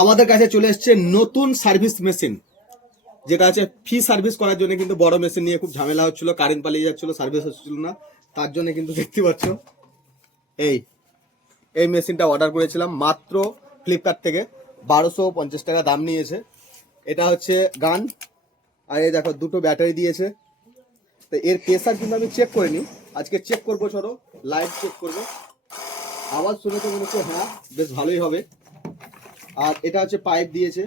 আমাদের কাছে চলে এসছে নতুন সার্ভিস মেশিন, যেটা আছে ফ্রি সার্ভিস করার জন্য। কিন্তু বড় মেশিন নিয়ে খুব ঝামেলা হচ্ছিল, কারেন্ট পালিয়ে যাচ্ছিল, সার্ভিস হচ্ছিল না। তার জন্য কিন্তু দেখতে পাচ্ছ এই এই মেশিনটা অর্ডার করেছিলাম মাত্র ফ্লিপকার্ট থেকে। 1250 টাকা দাম নিয়েছে। এটা হচ্ছে গান, আর এই দেখো দুটো ব্যাটারি দিয়েছে। তো এর প্রেসার কিন্তু আমি চেক করিনি, আজকে চেক করবো। চলো লাইভ চেক করবো। আওয়াজ শুনে তো মনে হচ্ছে হ্যাঁ বেশ ভালোই হবে। আর এটা হচ্ছে পাইপ দিয়েছে,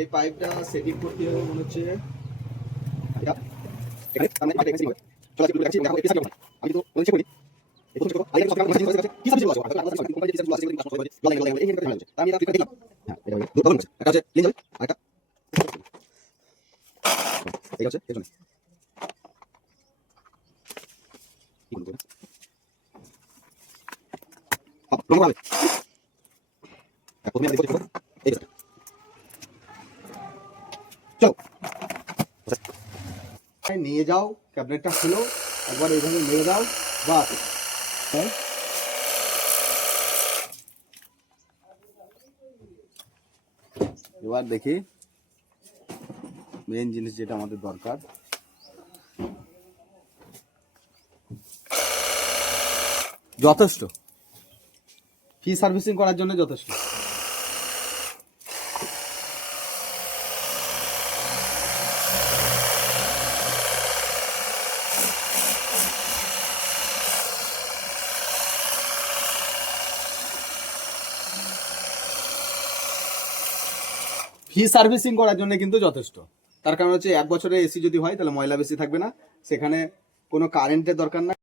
এই পাইপটা সেটিং করতে হবে মনে হচ্ছে। চলো নিয়ে যাও, ক্যাবিনেটটা খুলো, একবার এইভাবে নিয়ে যাও, বাস। এবার দেখি মেন জিনিস যেটা আমাদের দরকার, যথেষ্ট ফ্রি সার্ভিসিং করার জন্য যথেষ্ট। ফ্রি সার্ভিসিং করার জন্য কিন্তু যথেষ্ট। তার কারণ হচ্ছে 1 বছরের এসি যদি হয় তাহলে ময়লা বেশি থাকবে না, সেখানে কোনো কারেন্টের দরকার না।